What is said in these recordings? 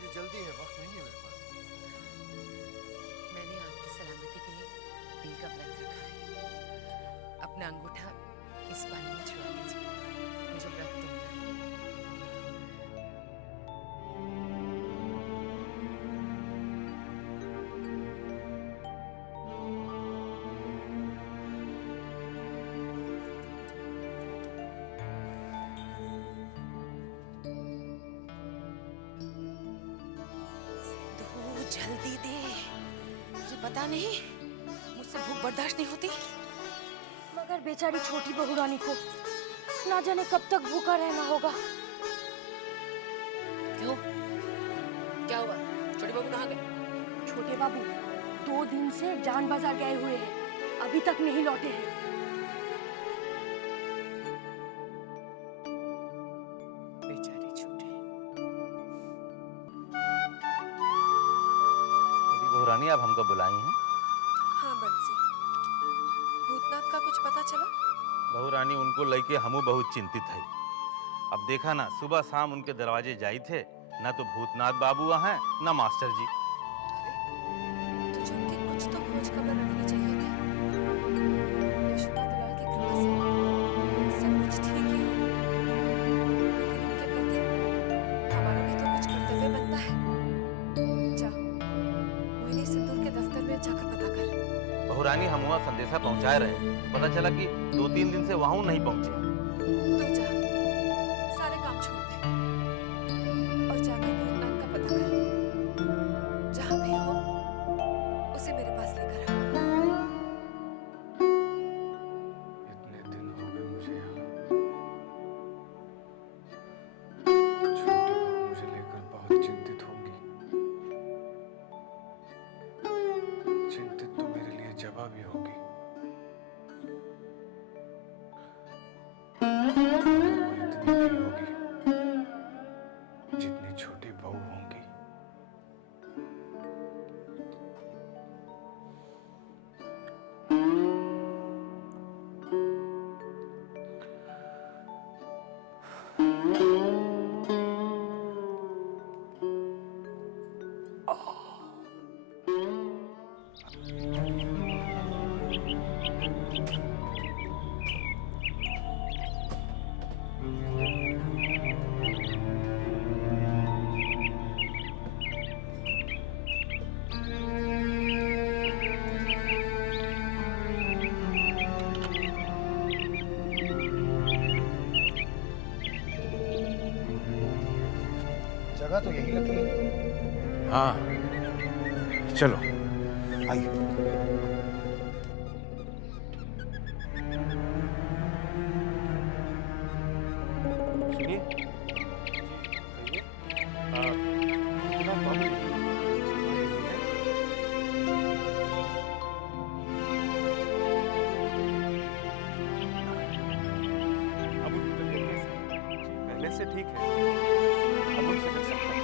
मुझे जल्दी है, वक्त नहीं है मेरे पास। मैंने आपकी सलामती के लिए दिल का व्रत रखा है। अपना अंगूठा इस पानी में छुआ दीजिए, मुझे व्रत तोड़ना है। सिंधु जल्दी दे, मुझे पता नहीं मुझसे भूख बर्दाश्त नहीं होती। मगर बेचारी छोटी बहू रानी को ना जाने कब तक भूखा रहना होगा। क्यों, क्या हुआ? छोटी बहू कहाँ गई? छोटे बाबू 2 दिन से जान बाजार गए हुए हैं, अभी तक नहीं लौटे हैं। बेचारी छोटी। छोटी बहू रानी, आप हमको बुलाई हैं? हाँ बंसी, भूतनाथ का कुछ पता चला? बहू रानी, उनको लेके हमू बहुत चिंतित है। अब देखा ना, सुबह शाम उनके दरवाजे जाई थे, ना तो भूतनाथ बाबू वहाँ हैं, ना मास्टर जी। तुझे उनकी कुछ तो खोज खबर रखनी चाहिए थी। यशोदा दुलाल की कृपा से सब कुछ ठीक ही हो, लेकिन उनके प्रति हमारा भी तो कुछ कर्तव्य बनता है। जा, मोहिनी सिंदूर के दफ्तर में जाकर पता कर। बहू रानी, हम वहाँ संदेशा पहुँचाए रहे, पता चला कि 2-3 दिन से वहाँ नहीं पहुँचे। तू जा, सारे काम छोड़ दे और जाकर भूतनाथ का पता कर। जहाँ भी हो उसे मेरे पास लेकर आ। इतने दिन हो गए मुझे यहाँ। छोटी बहू मुझे लेकर बहुत चिंतित होंगी। चिंतित तो मेरे लिए जबा भी होगी, मगर वो इतनी नहीं होगी जितनी छोटी बहू होंगी। जगह तो यही लगती है। हाँ, चलो आइए। सुनिए, अब उनकी तबीयत कैसी है? पहले से ठीक है, अब उनसे मिल सकता है।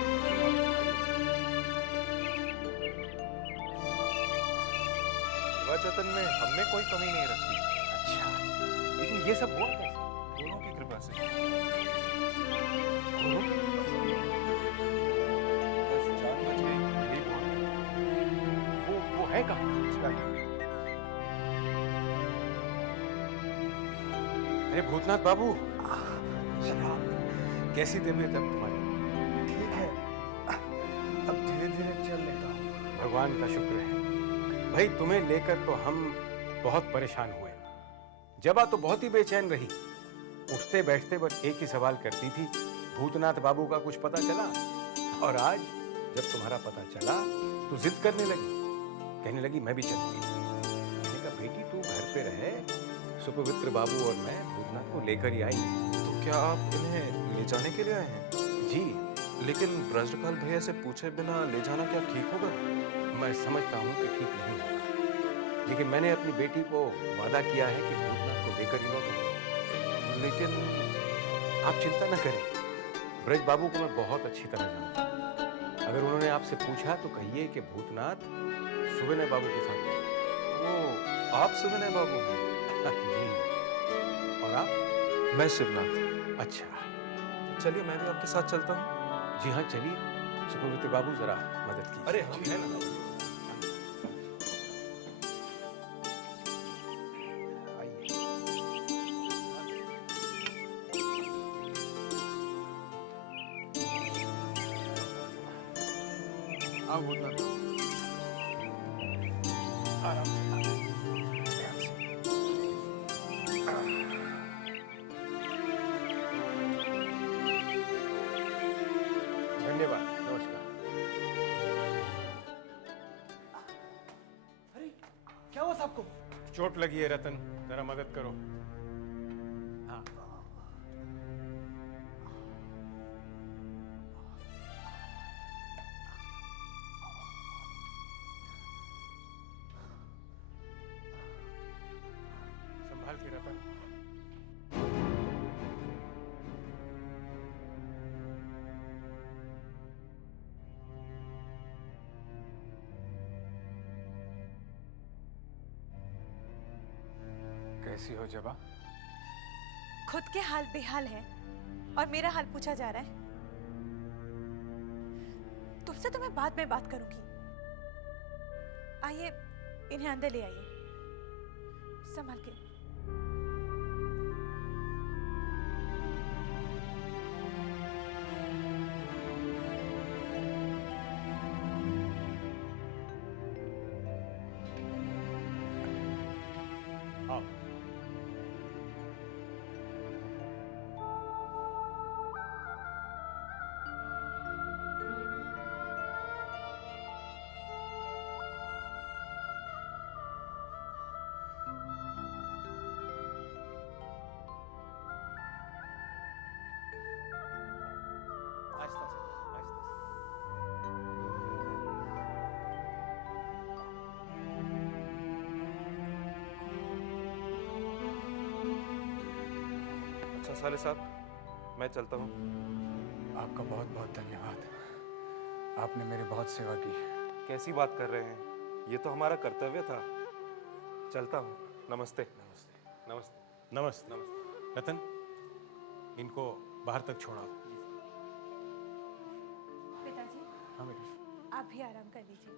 सेवा जतन में हमने कोई कमी नहीं रखी। अच्छा, लेकिन ये सब हुआ कैसे? गुरुओं की कृपा से। गुरु? बस 4 बज गए, यही बोल रहे। वो है कहाँ? अरे भूतनाथ बाबू, कैसी तबीयत अब तुम्हारी? ठीक है, अब धीरे धीरे चल लेता हूँ। भगवान का शुक्र है। भाई, तुम्हें लेकर तो हम बहुत परेशान हुए। जबा तो बहुत ही बेचैन रही, उठते बैठते बस एक ही सवाल करती थी, भूतनाथ बाबू का कुछ पता चला? और आज जब तुम्हारा पता चला तो जिद करने लगी, कहने लगी मैं भी चलूंगी। मैंने कहा बेटी तू घर पे रहे, सुपवित्र बाबू और मैं भूतनाथ को लेकर ही आएंगे। तो क्या आप इन्हें ले जाने के लिए आए हैं? जी, लेकिन ब्रजपाल भैया से पूछे बिना ले जाना क्या ठीक होगा? मैं समझता हूँ कि ठीक नहीं होगा, लेकिन मैंने अपनी बेटी को वादा किया है कि भूतनाथ को लेकर ही लौटूंगा। लेकिन आप चिंता न करें, ब्रज बाबू को मैं बहुत अच्छी तरह जानता हूँ। अगर उन्होंने आपसे पूछा तो कहिए कि भूतनाथ सुविनय बाबू के साथ गए। वो आप सुविनय बाबू हैं? जी, और आप? मैं शिवनाथ। अच्छा, चलिए मैं भी आपके साथ चलता हूँ। जी हाँ चलिए। सुपवित्र बाबू जरा मदद कीजिए। अरे हम हैं ना। आओ भूतनाथ, आराम से, ध्यान से। धन्यवाद, नमस्कार। अरे क्या हुआ साहब को? चोट लगी है रतन, जरा मदद करो। हाँ। संभाल के रतन। कैसी हो जबा? खुद के हाल बेहाल है और मेरा हाल पूछा जा रहा है। तुमसे तो मैं बाद में बात करूंगी। आइए, इन्हें अंदर ले आइए, संभाल के। आओ। आहिस्ता से, आहिस्ता से। अच्छा साले साहब, मैं चलता हूँ। आपका बहुत बहुत धन्यवाद, आपने मेरी बहुत सेवा की। कैसी बात कर रहे हैं, ये तो हमारा कर्तव्य था। चलता हूँ। नमस्ते। नमस्ते। नमस्ते। नमस्ते। नमस्ते। रतन, इनको बाहर तक छोड़ाओ। पिताजी, हाँ बेटा। आप भी आराम कर लीजिए,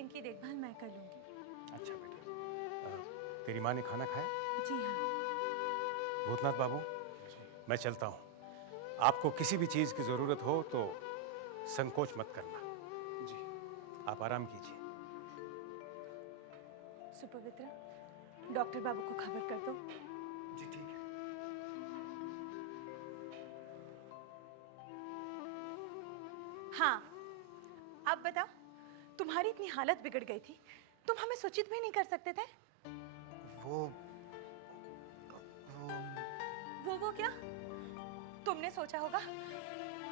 इनकी देखभाल मैं कर लूंगी। अच्छा बेटा। तेरी माँ ने खाना खाया? जी हाँ। भूतनाथ बाबू, मैं चलता हूँ। आपको किसी भी चीज की जरूरत हो तो संकोच मत करना। जी। आप आराम कीजिए। सुपवित्र, डॉक्टर बाबू को खबर कर दो। जी ठीक है। हाँ, अब बताओ, तुम्हारी इतनी हालत बिगड़ गई थी, तुम हमें सूचित भी नहीं कर सकते थे? वो वो क्या? तुमने सोचा होगा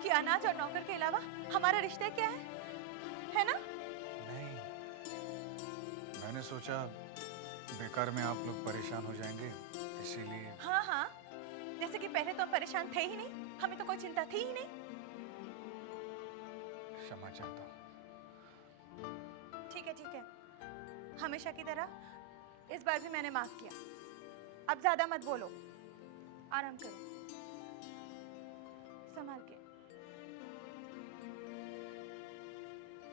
कि अनाज और नौकर के अलावा हमारा रिश्ता क्या है ना? नहीं, मैंने सोचा बेकार में आप लोग परेशान हो जाएंगे, इसीलिए। हाँ हाँ, जैसे कि पहले तो हम परेशान थे ही नहीं, हमें तो कोई चिंता थी ही नहीं। क्षमा चाहता हूँ। ठीक है, हमेशा की तरह इस बार भी मैंने माफ किया। अब ज्यादा मत बोलो, आराम करो, संभाल के।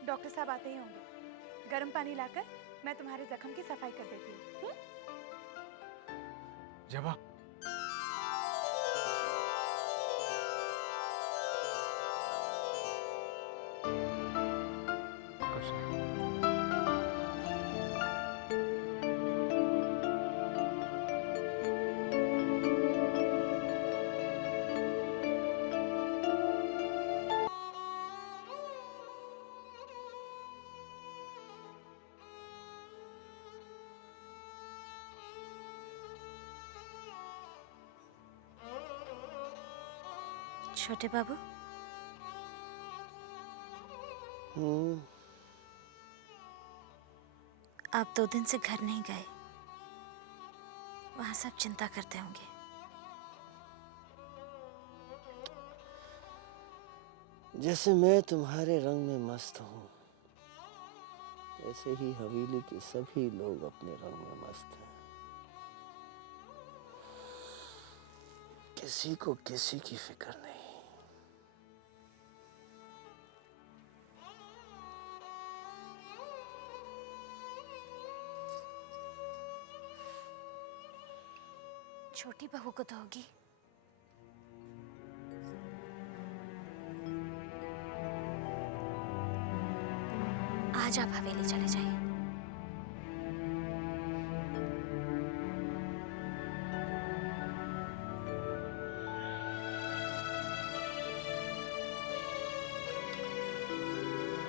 डॉक्टर साहब आते ही होंगे, गर्म पानी लाकर मैं तुम्हारे जख्म की सफाई कर देती हूँ। जबा, कुछ नहीं। छोटे बाबू, आप 2 दिन से घर नहीं गए, वहां सब चिंता करते होंगे। जैसे मैं तुम्हारे रंग में मस्त हूँ, ऐसे ही हवेली के सभी लोग अपने रंग में मस्त हैं। किसी को किसी की फिक्र नहीं। छोटी बहू को दोगी? आज आप हवेली चले जाइए।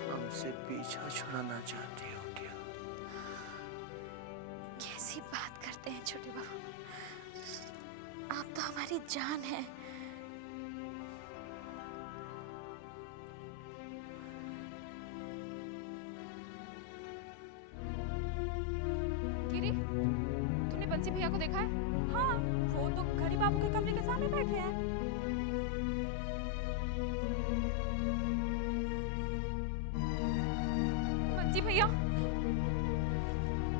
हमसे पीछा छुड़ाना चाहती हो क्या? कैसी बात करते हैं छोटे बहू, आप तो हमारी जान है। गिरी, तूने बंसी भैया को देखा है? हाँ, वो तो घड़ी बाबू के कमरे के सामने बैठे हैं। बंसी भैया,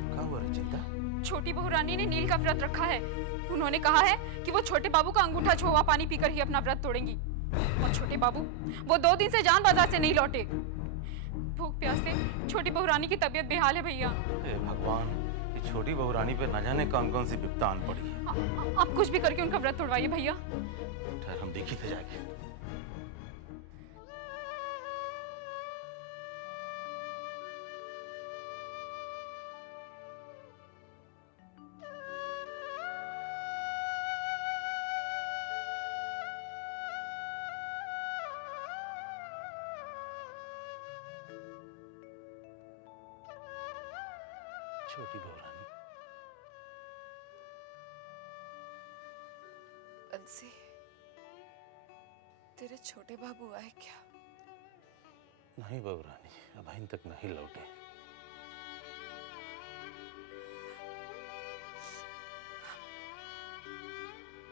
क्या हुआ रचिता? छोटी बहू रानी ने नील का व्रत रखा है। उन्होंने कहा है कि वो छोटे बाबू का अंगूठा छुआ पानी पीकर ही अपना व्रत तोड़ेंगी। और छोटे बाबू वो 2 दिन से जान बाजार से नहीं लौटे। भूख प्यास से छोटी बहू रानी की तबीयत बेहाल है भैया। हे भगवान, ये छोटी बहू रानी पे न जाने कौन कौन सी विपदा आन पड़ी है। आप कुछ भी करके उनका व्रत तोड़वाइए भैया। ठहर, हम देखी थे जाके। छोटी बहू रानी, बंसी, तेरे छोटे बाबू आए क्या? नहीं बहू रानी, अभी तक नहीं लौटे।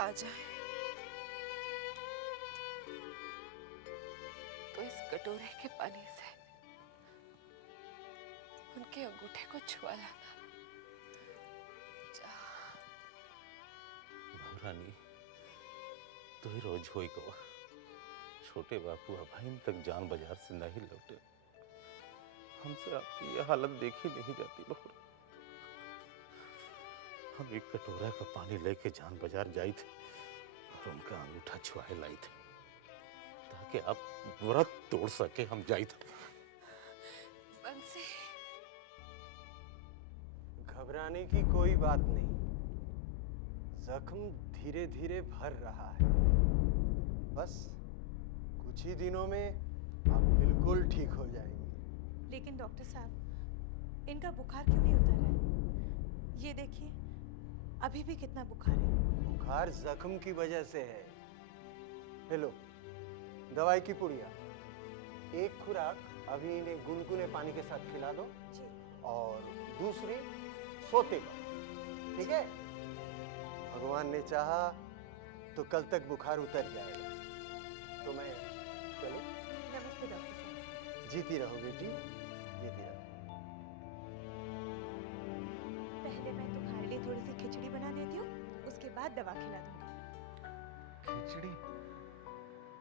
आ जाए तो इस कटोरे के पानी से उनके अंगूठे को छुआ लाना। जा। बहू रानी, तो ही रोज होई कवा। छोटे बापू अभी तक जान बाजार से नहीं लौटे। हमसे आपकी यह हालत देखी नहीं जाती बहू। हम एक कटोरा का पानी लेके जान बाजार जाई थे और उनका अंगूठा छुआए लाई थे ताकि आप व्रत तोड़ सके। हम जाई थे। बंसी, घबराने की कोई बात नहीं। जख्म धीरे धीरे भर रहा है। बस कुछ ही दिनों में आप बिल्कुल ठीक हो जाएंगे। लेकिन डॉक्टर साहब, इनका बुखार क्यों नहीं उतर रहा है? ये देखिए, अभी भी कितना बुखार है। बुखार जख्म की वजह से है। हेलो, दवाई की पुड़िया, एक खुराक अभी इन्हें गुनगुने पानी के साथ खिला दो जी। और दूसरी सोते का, ठीक है? भगवान ने चाहा तो कल तक बुखार उतर जाएगा। तो मैं चलो। नमस्ते डॉक्टर साहब। जीती रहो बेटी, जीती रहो। पहले मैं तुम्हारे लिए थोड़ी सी खिचड़ी बना देती हूँ, उसके बाद दवा खिला दूंगी। खिचड़ी?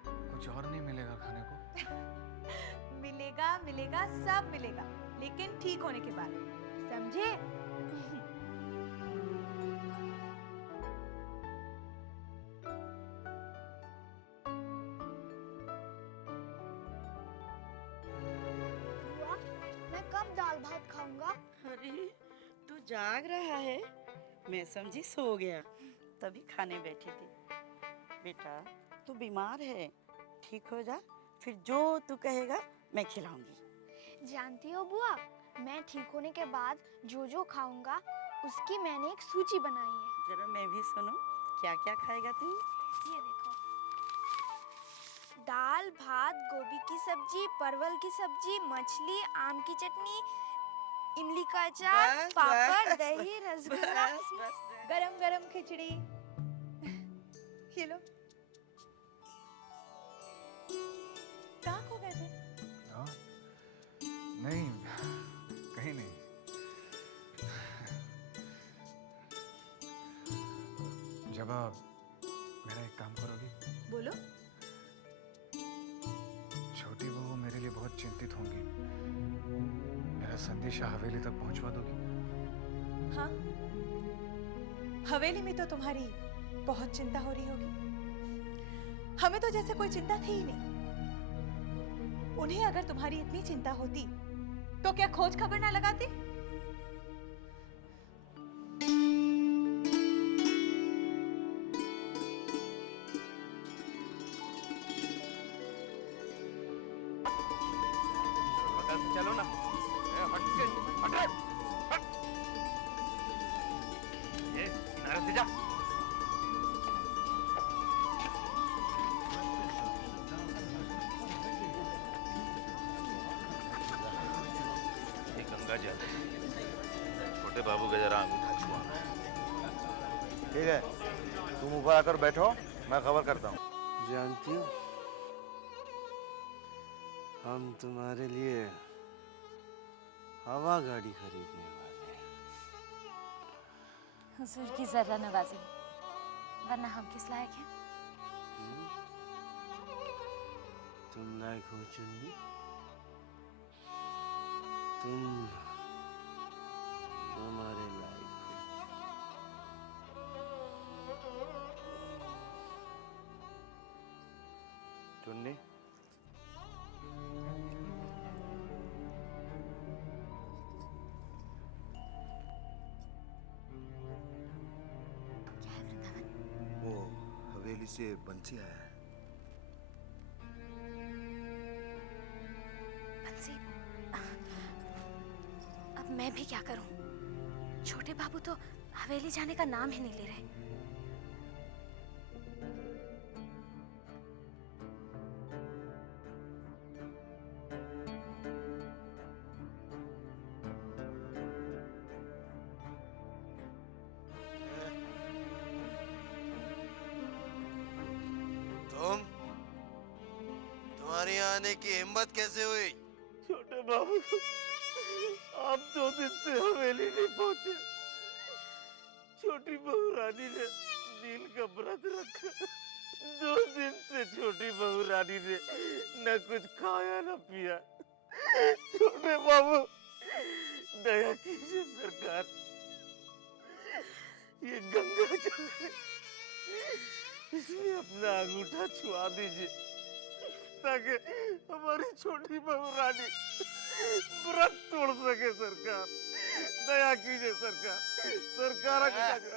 कुछ और नहीं मिलेगा खाने को? मिलेगा, मिलेगा, सब मिलेगा, लेकिन ठीक होने के बाद, समझे? मैं कब दाल भात खाऊंगा? अरे तू जाग रहा है? मैं समझी सो गया, तभी खाने बैठे थे। बेटा तू बीमार है, ठीक हो जा, फिर जो तू कहेगा मैं खिलाऊंगी। जानती हो बुआ, मैं ठीक होने के बाद जो जो खाऊंगा उसकी मैंने एक सूची बनाई है। जरा मैं भी सुनूं, क्या क्या खाएगा तू? ये देखो, दाल भात, गोभी की सब्जी, परवल की सब्जी, मछली, आम की चटनी, इमली का अचार, बस, पापड़, बस, दही, रसगुल्ला। बस। गरम गरम खिचड़ी। ये लो। कहाँ खो गए थे? हाँ? नहीं, कहीं नहीं। जब आप मेरा एक काम करोगी? बोलो। छोटी बहू मेरे लिए बहुत चिंतित होंगी। मेरा संदेशा हवेली तक पहुंचवा दोगी? हाँ, हवेली में तो तुम्हारी बहुत चिंता हो रही होगी। हमें तो जैसे कोई चिंता थी ही नहीं। उन्हें अगर तुम्हारी इतनी चिंता होती तो क्या खोज खबर ना लगाती? चलो ना, हट के हट रे, हट। ये किनारे से जा। ये गंगा जल है। छोटे बाबू का जरा अंगूठा छुआना है। ठीक है, तुम ऊपर आकर बैठो, मैं खबर करता हूँ। जानती हो, हम तुम्हारे लिए हवा गाड़ी खरीदने वाले हैं। हुजूर की जर्रा नवाजी, वरना हम किस लायक हैं? तुम लायक हो चुन्नी, तुम हमारे लायक हो। चुन्नी, क्या है वृंदावन? वो हवेली से बंसी आया है। बंसी, अब मैं भी क्या करूं? छोटे बाबू तो हवेली जाने का नाम ही नहीं ले रहे। तुम्हारी आने की हिम्मत कैसे हुई? छोटे बाबू, आप 2 दिन से हवेली नहीं पहुंचे। छोटी बहू रानी ने नील का व्रत रखा। 2 दिन से छोटी बहू रानी ने न कुछ खाया न पिया। छोटे बाबू, दया कीजिए सरकार, ये गंगा जल है, इसमें अपना अंगूठा छुआ दीजिए ताकि हमारी छोटी बहू रानी व्रत तोड़ सके। सरकार, दया कीजिए सरकार, सरकार सरकार।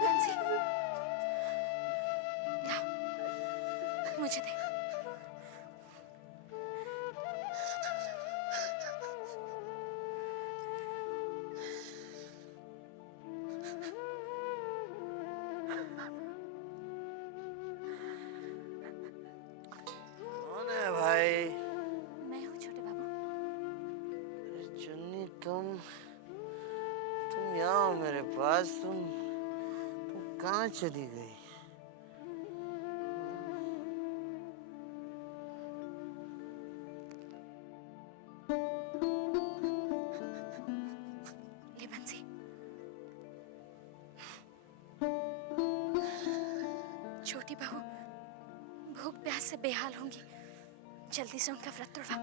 बंसी, लाओ, मुझे दे। कौन है भाई? मैं हूँ छोटे बाबू। चुन्नी, तुम यहाँ हो मेरे पास। तुम कहाँ चली गई? ले बंसी, छोटी बहू भूख प्यास से बेहाल होंगी, जल्दी से उनका व्रत तोड़वा।